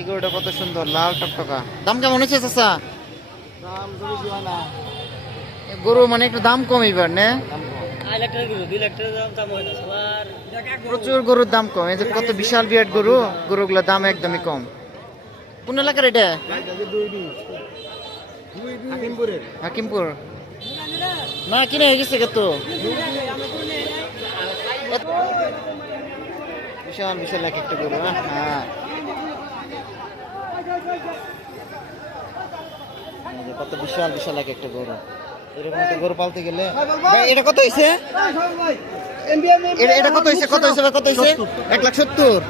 এই গরুটা কত সুন্দর লাল টকটকা। দাম কেমন হয়েছে চাচা? গরু মানে একটু দাম কম এবার না? প্রচুর গরুর দাম কম। এই যে কত বিশাল বিরাট গরু, গরুগুলোর দাম একদমই কম। কোন এলাকার এটা? হাকিমপুর না, কিনে হয়ে গেছে কত বিশাল বিশাল এক একটা গরু। হ্যাঁ, কত বিশাল বিশাল এক একটা গরু। এরকম একটা গরু পালতে গেলে এটা কত হয়েছে? এটা কত হয়েছে? কত হয়েছে? কত হয়েছে? 1,70,000।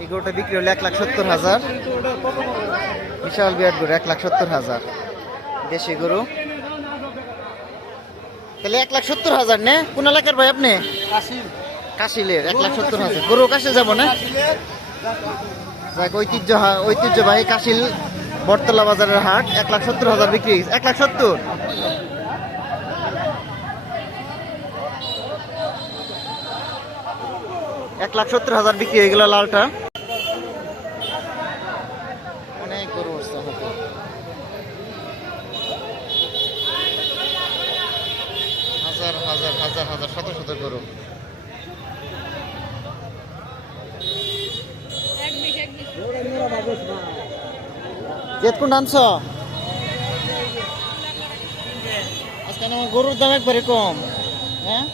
এই গরুটা বিক্রি হলো 1,70,000। বিশাল বিরাট গরু 1,70,000 দেশি গরু। তাহলে 1,70,000 নে? কোন এলাকার ভাই আপনি? কাশিলের। 1,70,000 গরু কাশে যাব না? ঐতিহ্যবাহী কাশিল বটতলা বাজারের হাট। 1,70,000 বিক্রি। 1,70,000। 1,70,000 বিক্রি হয়ে গেল লালটা। অনেক গরু উঠছে হাটে। হাজার হাজার হাজার হাজার শত শত গরু। যেতক্ষণ আনছ আজকে আমার গরুর দাম একবারে কম। হ্যাঁ,